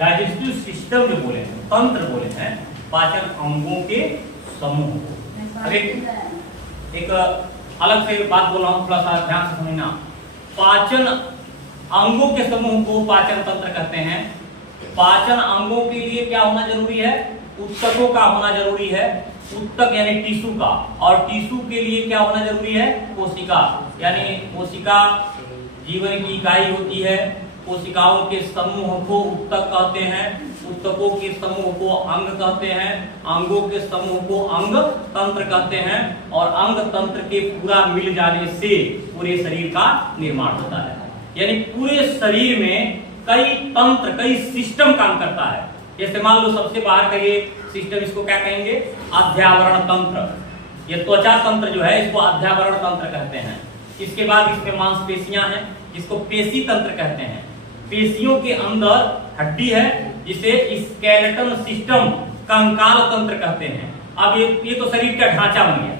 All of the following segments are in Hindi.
डाइजेस्टिव सिस्टम जो बोले हैं, तंत्र बोले हैं, पाचन अंगों के समूह को। अब एक अलग से बात बोल रहा हूं, थोड़ा सा ध्यान से समझना। पाचन अंगों के समूह को पाचन तंत्र कहते हैं। पाचन अंगों के लिए क्या होना जरूरी है? उत्तकों का होना जरूरी है, उत्तक यानी टिश्यू का, और टिश्यू के लिए क्या होना जरूरी है? कोशिका, यानी कोशिका जीवन की इकाई होती है। कोशिकाओं के समूह को उत्तक कहते हैं, उत्तकों के समूह को अंग कहते हैं, अंगों के समूह को अंग तंत्र कहते हैं, और अंग तंत्र के पूरा मिल जाने से पूरे शरीर का निर्माण होता है। यानी पूरे शरीर में कई तंत्र, कई सिस्टम काम करता है। जैसे मान लो सबसे बाहर का ये सिस्टम, इसको क्या कहेंगे? अध्यावरण तंत्र। ये त्वचा तंत्र जो है इसको अध्यावरण तंत्र कहते हैं। इसके बाद इसमें मांसपेशियां हैं, जिसको पेशी तंत्र कहते हैं। पेशियों के अंदर हड्डी है, जिसे स्केलेटन सिस्टम, कंकाल तंत्र कहते हैं। अब ये तो शरीर का ढांचा बन गया।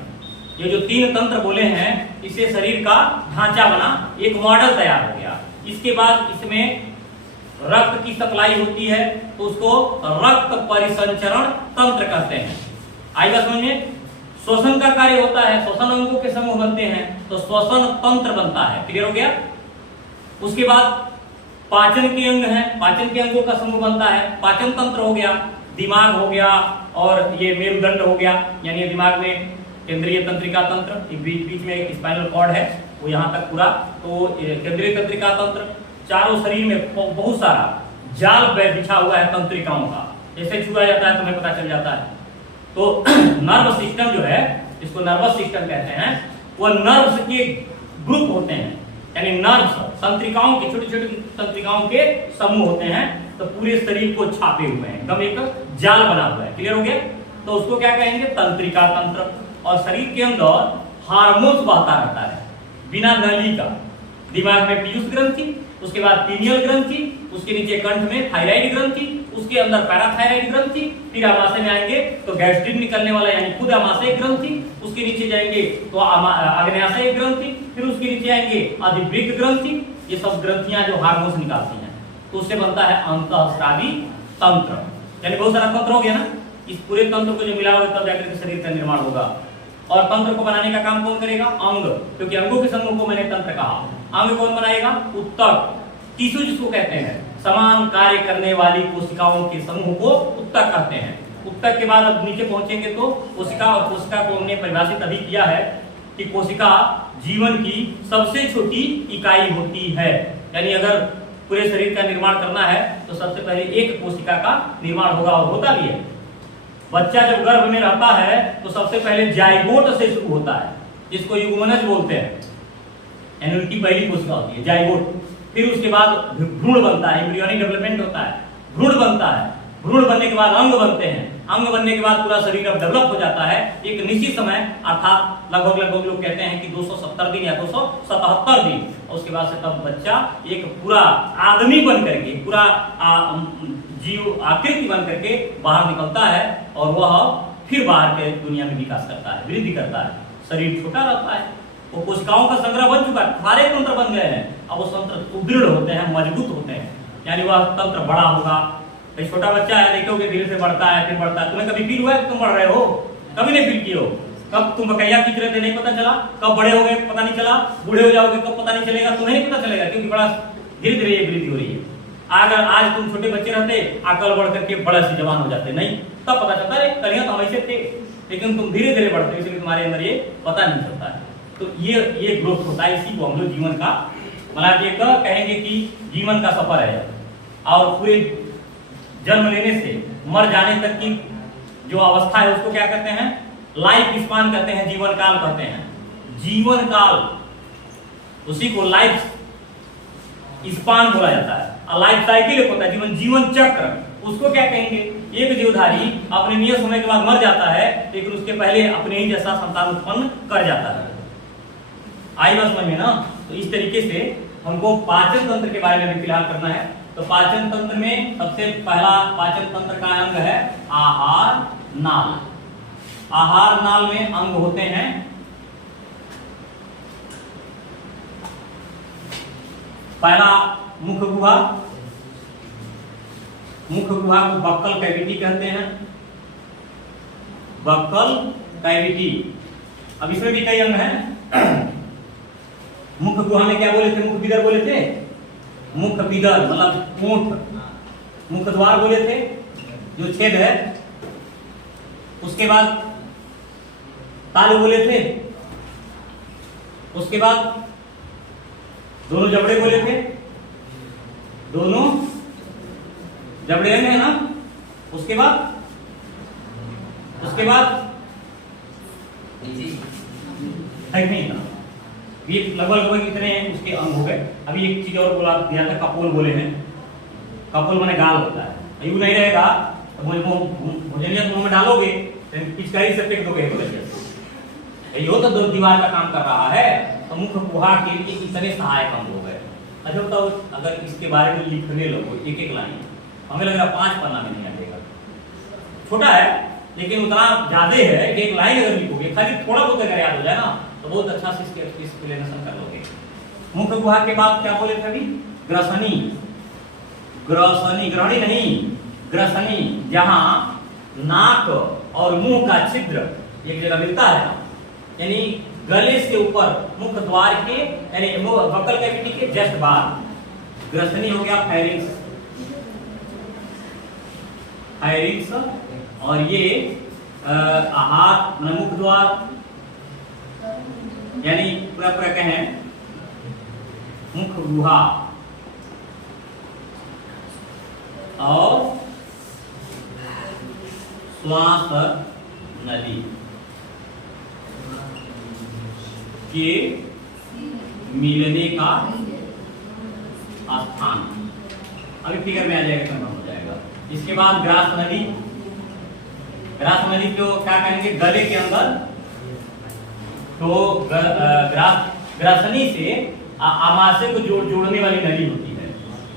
ये जो 3 तंत्र बोले हैं, इससे शरीर का ढांचा बना, एक मॉडल तैयार हो गया। इसके बाद इसमें रक्त की सप्लाई होती है, तो उसको रक्त परिसंचरण तंत्र कहते हैं। आई बात समझ में? श्वसन का कार्य होता है, श्वसन अंगों के समूह बनते हैं, तो श्वसन तंत्र बनता है। क्लियर हो गया? उसके बाद पाचन के अंग हैं, पाचन के अंगों का समूह बनता है, पाचन तंत्र हो गया। दिमाग हो गया, और ये मेरुदंड हो गया, यानी दिमाग में केंद्रीय तंत्रिका तंत्र, बीच में स्पाइनल कॉर्ड है, वो यहाँ तक पूरा। तो केंद्रीय तंत्रिका तंत्र, चारों शरीर में बहुत सारा जाल बिछा हुआ है तंत्रिकाओं का, जैसे छुआ जाता है तुम्हें पता चल जाता है। तो नर्व सिस्टम जो है, इसको नर्वस सिस्टम कहते हैं, वो नर्व्स के ग्रुप होते हैं, यानी नर्व्स तंत्रिकाओं के, छोटी छोटी तंत्रिकाओं के समूह होते हैं। तो पूरे शरीर को छापे हुए हैं, एकदम एक जाल बना हुआ है। क्लियर हो गया? तो उसको क्या कहेंगे? तंत्रिका तंत्र। और शरीर के अंदर हार्मोन्स बहता रहता है बिना नली का। दिमाग में पीयूष ग्रंथि, उसके बाद पीनियल ग्रंथि, उसके नीचे कंठ में थायराइड ग्रंथि, उसके अंदर पैराथायराइड ग्रंथि, फिर आमाशय में आएंगे तो गैस्ट्रिक निकलने वाला यानी खुद आमाशय ग्रंथि, उसके नीचे जाएंगे तो आग्नेयाशय ग्रंथि, फिर उसके नीचे आएंगे अधिवृक्क ग्रंथि। ये सब ग्रंथियां जो हार्मोन्स निकालती हैं, तो उससे बनता है अंतःस्रावी तंत्र। यानी बहुत सारा तंत्र हो गया ना। इस पूरे तंत्र को जो मिला होगा तब जाकर के शरीर का निर्माण होगा। और तंत्र को बनाने का काम कौन करेगा? अंग, क्योंकि अंगों के समूह को मैंने तंत्र कहा। अंग कौन बनाएगा? उत्तक, टिश्यू जिसको कहते हैं, समान कार्य करने वाली कोशिकाओं के समूह को उत्तक कहते हैं। उत्तक के बाद अब नीचे पहुंचेंगे तो कोशिका, और कोशिका को हमने परिभाषित अभी किया है कि कोशिका जीवन की सबसे छोटी इकाई होती है। यानी अगर पूरे शरीर का निर्माण करना है तो सबसे पहले एक कोशिका का निर्माण होगा, और होता भी है। बच्चा जब गर्भ में रहता है तो सबसे पहले जाइगोट से शुरू होता है, जिसको युग्मनज बोलते हैं, यानी उनकी पहली कोशिका होती है जाइगोट। फिर उसके बाद भ्रूण बनता है, एम्ब्रियोनिक डेवलपमेंट होता है, भ्रूण बनता है, भ्रूण बनने के बाद अंग बनते हैं, अंग बनने के बाद पूरा शरीर अब डेवलप हो जाता है एक निश्चित समय, अर्थात लगभग लोग कहते हैं कि 270 दिन या 277 दिन, और उसके बाद से तब बच्चा एक पूरा आदमी बन करके, पूरा जीव आकृति बन करके बाहर निकलता है, और वह फिर बाहर के दुनिया में विकास करता है, वृद्धि करता है। शरीर छोटा रहता है, वो कोशिकाओं का संग्रह बन चुका है, सारे तंत्र बन गए हैं। अब वो तंत्र सुदृढ़ होते हैं, मजबूत होते हैं, यानी वह तंत्र बड़ा होगा। छोटा बच्चा है, देखोगे धीरे से बढ़ता है, फिर बढ़ता है। तुम्हें कभी फील हुआ है कि तुम बढ़ रहे हो? कभी नहीं फील किए हो। कब तुम बकैया खींच रहे थे नहीं पता चला, कब बड़े हो गए पता नहीं चला, बूढ़े हो जाओगे कब पता नहीं चलेगा, तुम्हें नहीं पता चलेगा, क्योंकि बड़ा धीरे धीरे ये वृद्धि हो रही है। अगर आज तुम छोटे बच्चे रहते, अकल बढ़ करके बड़ा से जवान हो जाते, नहीं तब पता चलता है कलियां तो हम ऐसे थे, लेकिन तुम धीरे धीरे बढ़ते, इसलिए तुम्हारे अंदर ये पता नहीं चलता है। तो ये ग्रोथ होता है, इसी को हम लोग जीवन का, मतलब ये कहेंगे कि जीवन का सफर है। और पूरे जन्म लेने से मर जाने तक की जो अवस्था है उसको क्या कहते हैं? लाइफ स्पान कहते हैं, जीवन काल कहते हैं। जीवन काल, उसी को लाइफ स्पान बोला जाता है। लाइफ साइकिल एक होता है, जीवन चक्र, उसको क्या कहेंगे? एक जीवधारी अपने नियत समय के बाद मर जाता है, लेकिन उसके पहले अपने ही जैसा संतान उत्पन्न कर जाता है। आई बात समझ में ना? तो इस तरीके से हमको पाचन तंत्र के बारे में भी फिलहाल करना है। तो पाचन तंत्र में सबसे पहला पाचन तंत्र का अंग है आहार नाल। आहार नाल में अंग होते हैं पहला मुख गुहा, मुख्य गुहा को बक्कल कैविटी कहते हैं, बक्कल कैविटी। अब इसमें भी कई अंग हैं। मुख्य गुहा में क्या बोले थे? मुख्य पिदर बोले थे, मुख्य पिदर मतलब कोठ, मुख्य द्वार बोले थे जो छेद है। उसके बाद तालु बोले थे, उसके बाद दोनों जबड़े बोले थे, दोनों जबड़े हैं ना। उसके बाद नहीं था। ये लगभग इतने हैं उसके अंग हो गए। अभी एक चीज और बोला दिया था, कपोल बोले हैं। कपोल माने गाल होता है। यूं नहीं रहेगा तो भोजनिया मुंह में डालोगे तो पिचकारी से फेंक दोगे। यो तो दो दीवार का काम कर रहा है। तो मुख्य गुहा के लिए इतने सहायक अंग हो गए। अच्छा बताओ, अगर इसके बारे में लिखने लगो एक एक लाइन, हमें लग रहा 5 पन्ना में नहीं आएगा। छोटा है लेकिन उतना ज्यादा है कि एक लाइन अगर लिखोगे, खाली थोड़ा बहुत अगर याद हो जाए ना तो बहुत अच्छा से इसके एक्सप्लेनेशन कर लोगे। मुख्य गुहा के बाद क्या बोले थे अभी? ग्रसनी। ग्रसनी, ग्रहणी नहीं, ग्रसनी, जहां नाक और मुंह का छिद्र एक जगह मिलता है, यानी गले से ऊपर मुख्य द्वार के यानी बक्कल कैविटी के जस्ट बाद ग्रसनी हो गया। फेरिंक्स, फेरिंक्स और ये हाथ मुख द्वार यानी पूरा पूरा कहें मुख गुहा और श्वास नली के मिलने का स्थान। अभी फिगर में आ जाएगा, कंफर्म हो जाएगा। इसके बाद ग्रास नली। ग्रास नली को क्या कहेंगे? गले के अंदर। तो ग्रासनी से आमाशय को जोड़ने वाली नली होती है,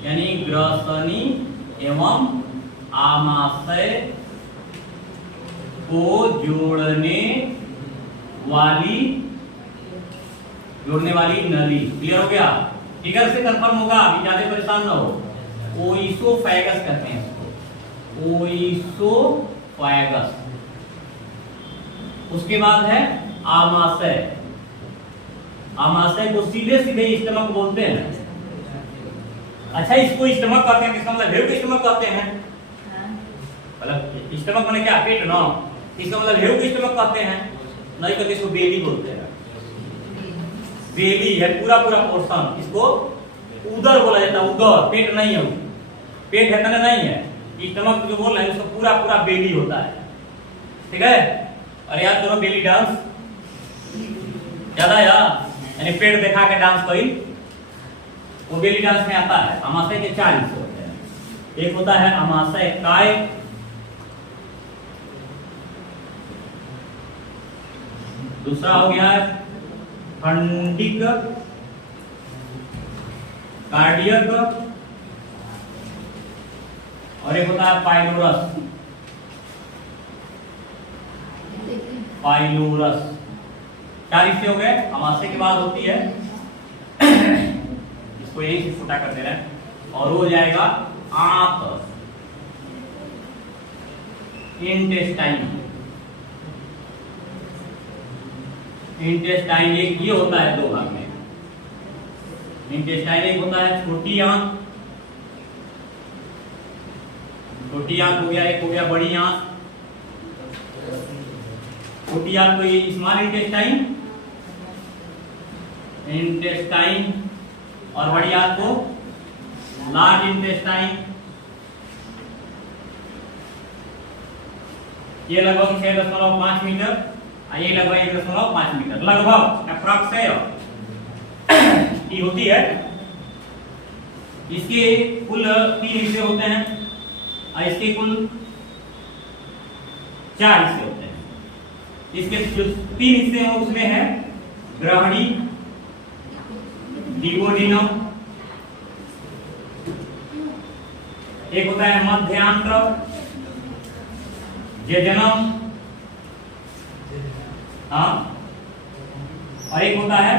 यानी ग्रासनी एवं आमाशय को जोड़ने वाली नली। क्लियर हो गया? फिगर से कंफर्म होगा, अभी ज्यादा परेशान ना हो। ओइसोफेगस कहते हैं इसको, ओइसोफेगस। उसके बाद है आमाशय। आमाशय को सीधे सीधे स्टमक बोलते हैं। अच्छा, इसको स्टमक कहते हैं, इसका मतलब हेव स्टमक कहते हैं। मतलब स्टमक माने क्या? पेट ना। इसका मतलब हेव स्टमक कहते हैं, नहीं कहते इसको बेली बोलते हैं। बेली है पूरा पूरा पोर्शन, इसको उदर बोला जाता है। उदर, पेट नहीं है, पेट है नहीं है। स्टमक जो बोल रहे हैं उसको पूरा पूरा बेली होता है। ठीक है? और याद करो बेली डांस ज्यादा यानी पेट दिखा के डांस कोई, वो बेली डांस में आता है। आमाशय के 4 हिस्से होते हैं। एक होता है आमाशय काय, दूसरा हो गया फंडिक, कार्डियक, और एक होता है पाइलोरस। पाइलोरस 4 हिस्से हो गए। आमाशय के बाद होती है, इसको यही से छोटा कर दे रहे हैं, और हो जाएगा आंत, इंटेस्टाइन। इंटेस्टाइन एक ये होता है 2 भाग में। इंटेस्टाइन एक होता है छोटी आंत, छोटी आंत हो गया, एक हो गया बड़ी आंत। छोटी आंत को ये स्मॉल इंटेस्टाइन, इंटेस्टाइन, और बड़ी आंत को लार्ज इंटेस्टाइन। ये लगभग 6.5 मीटर, ये लगभग 1.5 मीटर, लगभग अप्रॉक्स होती है। इसके कुल 3 हिस्से होते हैं और इसके कुल 4 हिस्से होते हैं। इसके जो 3 हिस्से हैं उसमें है ग्रहणी, डिवोडिनम, एक होता है मध्यांत्र, जेजनम, हाँ, और एक होता है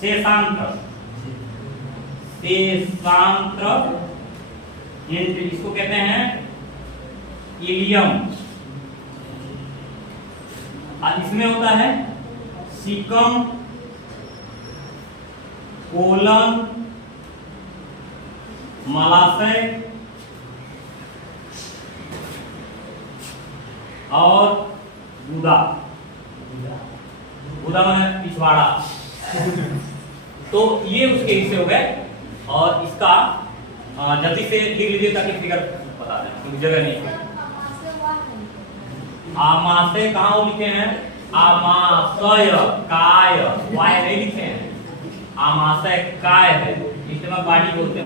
शेषांत्र। शेषांत्र इसको कहते हैं इलियम। और इसमें होता है सीकम, कोलन, मलाशय और गुदा। गुदा माने पिछवाड़ा। तो ये उसके हिस्से हो गए। और इसका जल्दी से लिख लीजिए ताकि फिगर बता दें, क्योंकि जगह नहीं है। आमाशय कहाँ लिखे हैं? आमाशय काय, वाय नहीं लिखे हैं। आमाशय काय है, इसमें बॉडी बोलते हैं।